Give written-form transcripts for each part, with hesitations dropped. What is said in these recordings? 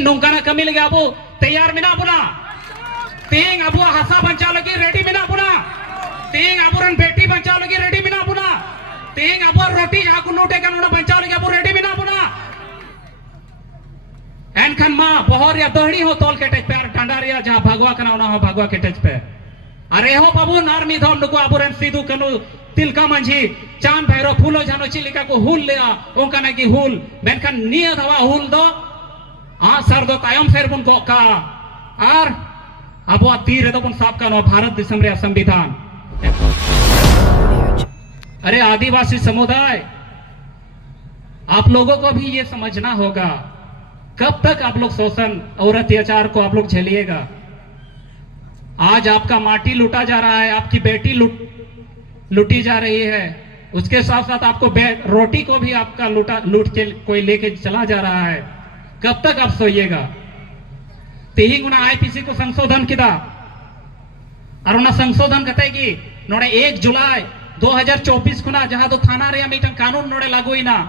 nungkana kami lagi abu tayar mina puna ting abu hasa banca lagi ready mina puna ting abu ran beti banca lagi ready mina puna ting abu roti aku note kan udah banca lagi abu ready mina puna एनखन माँ बहर या दहड़ी हो तोल के stage पे डांडारिया जहाँ भगवा कना हो भगवा के टेज पे अरे हो बाबू नारमी धोम नुको आबुरन सीधु कनु तिलका मंझी चांद भैरो फूलो जानो चिलिका को हुल लिया ओंका ने की हुल मेनखन नियत हवा हुल दो सर दो तायम फेर बुन को का आर अब वो तीर तो बुन साफ का नो भारत दिसम रे संविधान अरे आदिवासी समुदाय आप लोगों को भी ये समझना होगा कब तक आप लोग शोषण और अत्याचार को आप लोग झेलिएगा। आज आपका माटी लूटा जा रहा है, आपकी बेटी लूटी जा रही है, उसके साथ साथ आपको रोटी को भी आपका लूट के कोई लेके चला जा रहा है। कब तक आप सोइएगा। तीन गुना आईपीसी को संशोधन किया और उन्हें संशोधन कहते कि नोड़े 1 जुलाई 2024 खुना जहां तो थाना रे मीटन कानून नोड़े लागू ही ना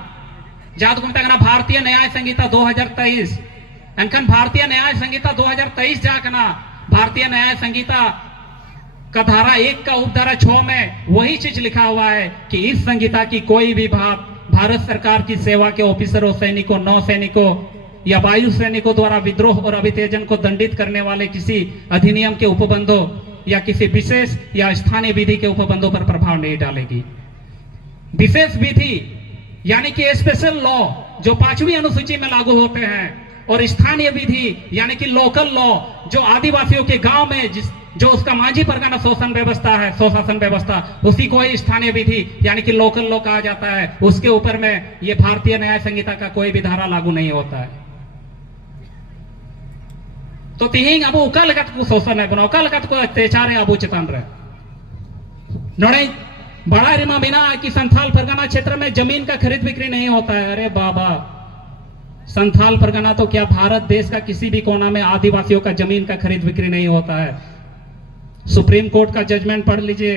जहां को मिता भारतीय न्याय संहिता 2023 एनखन भारतीय न्याय संहिता 2023 जाकना भारतीय न्याय संहिता का धारा 1 का उपधारा 6 में वही चीज लिखा हुआ है कि इस संहिता की कोई भी भाग भारत सरकार की सेवा के ऑफिसरों, सैनिकों, नौ सैनिकों या वायु सैनिकों द्वारा विद्रोह और अभितेजन को दंडित करने वाले किसी अधिनियम के उपबंधों या किसी विशेष या स्थानीय विधि के उपबंधों पर प्रभाव नहीं डालेगी। विशेष विधि यानी कि स्पेशल लॉ जो 5वीं अनुसूची में लागू होते हैं और स्थानीय विधि यानी कि लोकल लॉ जो आदिवासियों के गांव में जो उसका माझी परगना शोषण व्यवस्था है, स्वशासन व्यवस्था, उसी को ही स्थानीय विधि यानी कि लोकल लॉ कहा जाता है। उसके ऊपर में ये भारतीय न्याय संहिता का कोई भी धारा लागू नहीं होता है। तो तिहिंग अब उका लगत को शोषण है बना, उका लगत को अत्याचार है अबू चितन रहे नोड़े बड़ा रिमा बिना कि संथाल परगना क्षेत्र में जमीन का खरीद बिक्री नहीं होता है। अरे बाबा, संथाल परगना तो क्या भारत देश का किसी भी कोना में आदिवासियों का जमीन का खरीद बिक्री नहीं होता है। सुप्रीम कोर्ट का जजमेंट पढ़ लीजिए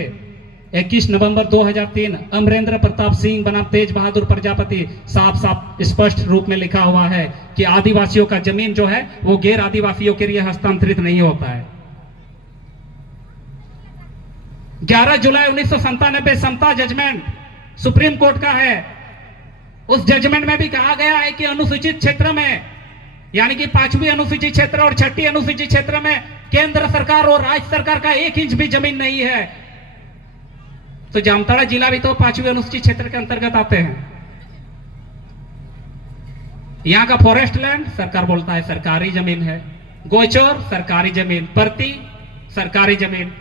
21 नवंबर 2003 अमरेंद्र प्रताप सिंह बनाम तेज बहादुर प्रजापति साफ साफ स्पष्ट रूप में लिखा हुआ है कि आदिवासियों का जमीन जो है वो गैर आदिवासियों के लिए हस्तांतरित नहीं होता है। 11 जुलाई 1997 समता जजमेंट सुप्रीम कोर्ट का है। उस जजमेंट में भी कहा गया है कि अनुसूचित क्षेत्र में यानी कि 5वीं अनुसूचित क्षेत्र और 6ठी अनुसूचित क्षेत्र में केंद्र सरकार और राज्य सरकार का 1 इंच भी जमीन नहीं है। तो जामताड़ा जिला भी तो 5वीं अनुसूचित क्षेत्र के अंतर्गत आते हैं। यहां का फॉरेस्ट लैंड सरकार बोलता है सरकारी जमीन है, गोचर सरकारी जमीन, परती सरकारी जमीन।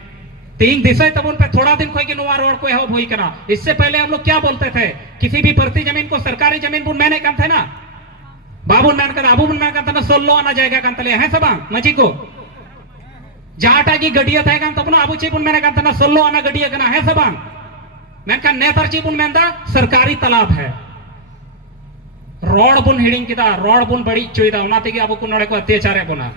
3 दिशा तब उन पे थोड़ा दिन कोई नुआ रोड को हो भूई करा। इससे पहले हम लोग क्या बोलते थे, किसी भी परती जमीन को सरकारी जमीन बुन मैंने कहा था ना, बाबू मैंने कहा अबू मैंने कहा था ना 16 आना जाएगा कंतले है सब मजी को जाटा की गडिया था तब तो ना अबू चीपुन मैंने कहा था ना 16 आना गडिया करना है सब मैंने कहा नेतर चीपुन मैंने सरकारी तालाब है। रोड बुन हिडिंग किदा रोड बुन बड़ी चुईदा उना थी कि अबू को नोड़े को अत्याचार है बुना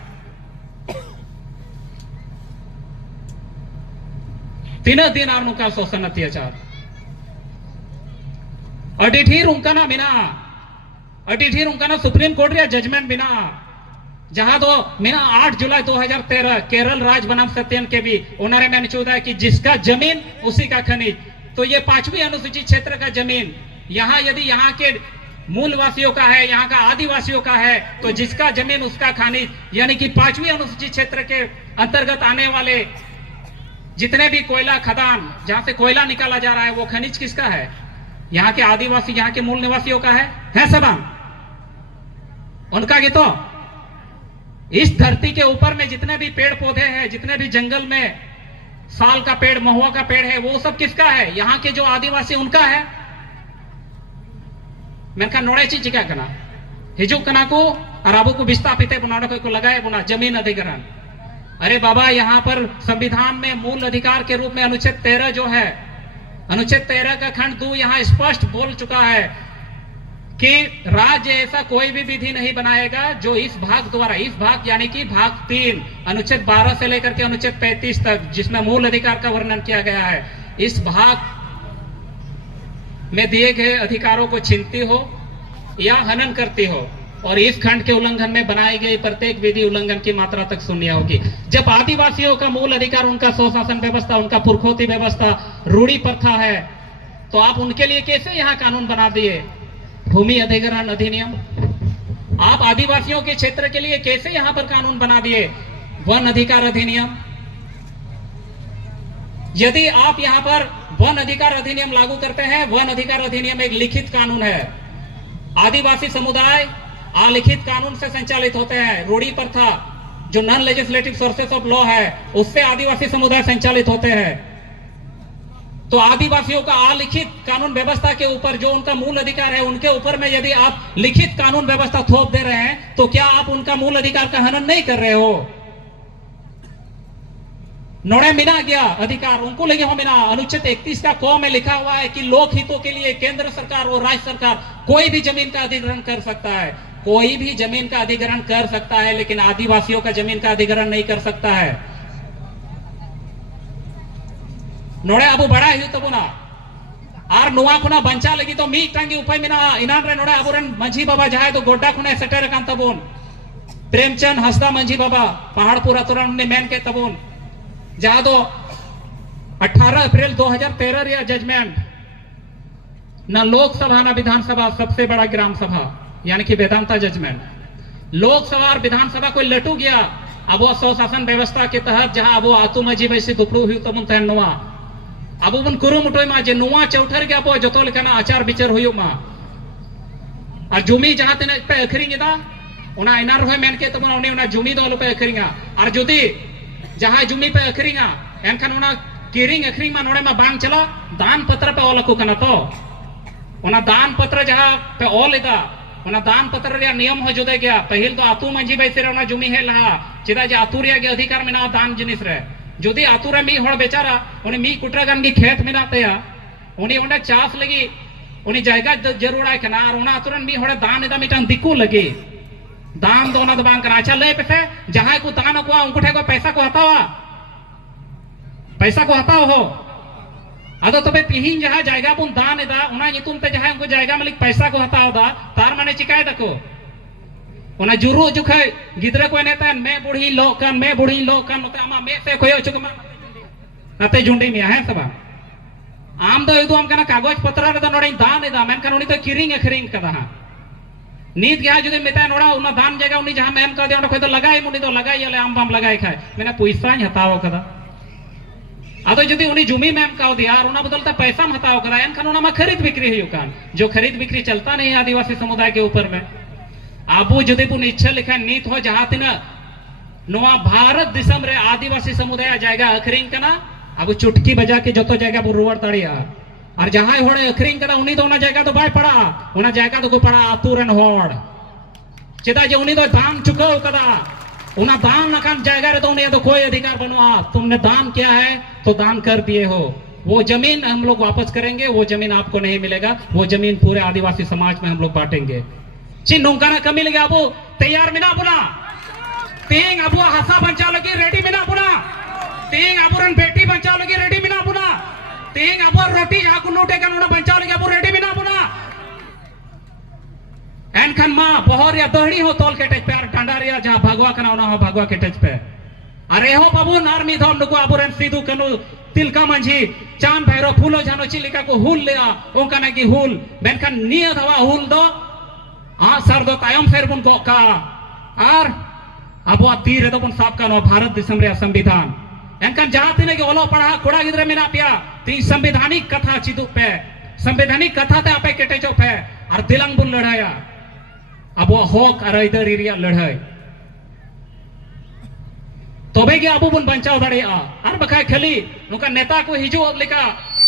3 दिन और उनका शोषण अत्याचार अडिठीर उनका ना बिना अडिठीर उनका ना सुप्रीम कोर्ट या जजमेंट बिना जहां तो बिना 8 जुलाई 2013 केरल राज्य बनाम सत्यन के भी उन्होंने मैंने चौथा है कि जिसका जमीन उसी का खनिज। तो ये 5वीं अनुसूचित क्षेत्र का जमीन यहाँ यदि यहाँ के मूलवासियों का है, यहाँ का आदिवासियों का है, तो जिसका जमीन उसका खनिज यानी कि 5वीं अनुसूचित क्षेत्र के अंतर्गत आने वाले जितने भी कोयला खदान जहां से कोयला निकाला जा रहा है वो खनिज किसका है, यहाँ के आदिवासी यहाँ के मूल निवासियों का है सब उनका। तो इस धरती के ऊपर में जितने भी पेड़ पौधे हैं, जितने भी जंगल में साल का पेड़, महुआ का पेड़ है, वो सब किसका है, यहाँ के जो आदिवासी उनका है। मैंने कहा नोड़े चीज क्या करना हिजू कना को अराबो को विस्थापित बनाने को लगाए बुना जमीन अधिग्रहण। अरे बाबा, यहाँ पर संविधान में मूल अधिकार के रूप में अनुच्छेद 13 जो है, अनुच्छेद 13 का खंड 2 यहाँ स्पष्ट बोल चुका है कि राज्य ऐसा कोई भी विधि नहीं बनाएगा जो इस भाग द्वारा, इस भाग यानी कि भाग 3 अनुच्छेद 12 से लेकर के अनुच्छेद 35 तक जिसमें मूल अधिकार का वर्णन किया गया है, इस भाग में दिए गए अधिकारों को छीनती हो या हनन करती हो और इस खंड के उल्लंघन में बनाई गई प्रत्येक विधि उल्लंघन की मात्रा तक शून्य होगी। जब आदिवासियों का मूल अधिकार, उनका स्वशासन व्यवस्था, उनका पुरखोती व्यवस्था, रूढ़ी प्रथा है, तो आप उनके लिए कैसे यहाँ कानून बना दिए? भूमि अधिग्रहण अधिनियम। आप आदिवासियों के क्षेत्र के लिए कैसे यहाँ पर कानून बना दिए? वन अधिकार अधिनियम। यदि आप यहाँ पर वन अधिकार अधिनियम लागू करते हैं, वन अधिकार अधिनियम एक लिखित कानून है। आदिवासी समुदाय अलिखित कानून से संचालित होते हैं। रूढ़ी प्रथा जो non legislative sources of law है, उससे आदिवासी समुदाय संचालित होते हैं। तो आदिवासियों का अलिखित कानून व्यवस्था के ऊपर जो उनका मूल अधिकार है, उनके ऊपर में यदि आप लिखित कानून व्यवस्था थोप दे रहे हैं, तो क्या आप उनका मूल अधिकार का हनन नहीं कर रहे हो? नोड़े मिना गया अधिकार उनको लगे हो मिना। अनुच्छेद 31 का क में लिखा हुआ है कि लोक हितों के लिए केंद्र सरकार और राज्य सरकार कोई भी जमीन का अधिग्रहण कर सकता है। कोई भी जमीन का अधिग्रहण कर सकता है, लेकिन आदिवासियों का जमीन का अधिग्रहण नहीं कर सकता है। नोड़े अबू बड़ा ही तब ना और नुआ खुना बंचा लगी तो मी टांगी उपाय मिना इनान रे नोड़े अबुरन मंझी बाबा जहां तो गोड्डा खुना सेटर कान तबुन प्रेमचंद हंसदा मंझी बाबा पहाड़पुर अतुरन ने मेन के तबुन जहां तो 18 अप्रैल 2013 रिया जजमेंट ना लोकसभा ना विधानसभा सबसे बड़ा ग्राम सभा यानी कि वेदांता जजमेंट। लोकसभा और विधानसभा कोई लटू गया अब वो स्वशासन व्यवस्था के तहत जहां अब वो आतु मजी वैसे दुपड़ू हुई तब तहन नुआ अब उन कुरुमुटोय मा जे नुआ चौठर गया अब जो लेकाना आचार विचार हुई मा और जुमी जहां तेने पे अखरिंगा उना इनार होय मेन के तब उना जुमी दो पे अखरिंगा और जुदी जहां जुमी पे अखरिंगा एनखान उना किरिंग अखरिंग मा नोड़े मा बांग चला दान पत्र पे ओलकु कना तो उना दान पत्र जहां पे ओल इदा उना दान पत्र रे नियम हो जुदे गया। पहिल तो आतु मंजी बैसे रे उना जुमी है लहा चिदा जे आतु रे के अधिकार में ना दान जिनिस रे जुदी आतु रे मी होड़ बेचारा उनी मी कुटरा गन की खेत में नातेया उनी ओंडे चास लगी उनी जायगा जरूर आय कना और उना आतु रे मी होड़े दान इदा मिटान दिक्कू लगी दान दोना तो बांग कना। अच्छा ले पे जहां को दान को उनको ठे को पैसा को हतावा पैसा को हताव हो अदो तबे तिहिन जहां जायगा बुन दान इदा उना नितुम ते जहां उनको जायगा मालिक पैसा को हताव दा तार माने चिकाय दको उना जुरु जुखै गिदरे को नेता मैं बुढ़ी लोकन मैं बुढ़ी लोकन नते आमा मैं से खोयो चुक नते जुंडी में है सबा आम दो इदु आम कना कागज पत्र रे द नोडे दान इदा मेन कन उनी तो किरिंग अखरिंग कदा हा नीत गया जुदे मेता नोड़ा उना दान जगह उनी जहां मैम कर दे उना कोई तो लगाई मुनी तो लगाई ले आम बाम लगाई खाए मैंने पैसा हताव कदा अदो जुदी उनी जुमी मैम का दिया और उना बदलता पैसा हताव करा एनखान उना मा खरीद बिक्री हुई कान जो खरीद बिक्री चलता नहीं आदिवासी समुदाय के ऊपर में आबू जुदी पुन इच्छा लिखा नीत हो जहां तिना नोआ भारत दिसम रे आदिवासी समुदाय जायगा अखरिंग कना अब चुटकी बजा के जतो जायगा बु रुवर तड़िया और जहां होड़े अखरिंग कदा उनी तो उना जायगा तो बाय पड़ा उना जायगा तो को पड़ा आतुरन होड़ चिदा जे उनी तो दान चुकाव कदा उना दान नकान जायगा रे तो उन्हें तो कोई अधिकार बनवा तुमने दान किया है तो दान कर दिए हो वो जमीन हम लोग वापस करेंगे वो जमीन आपको नहीं मिलेगा वो जमीन पूरे आदिवासी समाज में हम लोग बांटेंगे चिन नौकाना कमी लगे अबू तैयार मिना बुना तेंग अबू हसा बंचा लगी रेडी मिना बुना तेंग अबूरन बेटी बंचा लगी रेडी मिना बुना तेंग अबू रोटी जहां को नोटे का नोना बंचा लगी अबू रेडी मिना बुना एनखन मा बहर या दहड़ी हो तोल के टच पे और डांडारिया जहां भगवा कना ना हो भगवा के टच पे अरे हो बाबू नारमी धोम नुको अबूरन सीधू कनु तिलका मंझी चांद भैरो फूलो जानो चिलिका को हुल ले आ ओंका ना की हुल मेनखन निय धवा हुल दो आ सर दो तायम फेर बुन को का और अब तीर दो बुन साफ का नो भारत दिसम रे संविधान एनकन जहां तिने के ओलो पढ़ा कोड़ा गिदरे में ना पिया ती संवैधानिक कथा चिदु पे संवैधानिक कथा ते आपे केटे चो पे और दिलंग बुन लड़ाया अब वो होक और इधर एरिया लड़ाई तोबे के अबू बुन बंचाव दाड़े आ और बखाय खली नुका नेता को हिजो लेका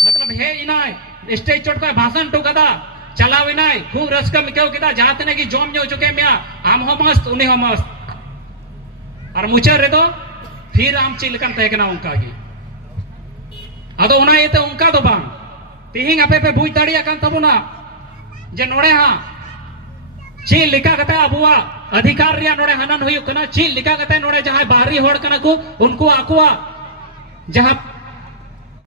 मतलब हे इनाय स्टेज चोट का भाषण टो कदा चलाव इनाय खूब रसका मिकेव किदा जहां तने की जोम न्यो चुके मिया आम हो मस्त उन्हें हो मस्त और मुचर रे दो फिर आम चिलकन तहकना उनका गी अदो उना ये तो उनका दो बांग तिहिंग आपे पे बुझ दाड़िया कान तबुना जे नोड़े हां चील लिखा कते अबुआ अधिकार रिया नोड़े हनन हुई कना चील लिखा कते नोड़े जहां बाहरी होड़ कना को उनको आकुआ जहां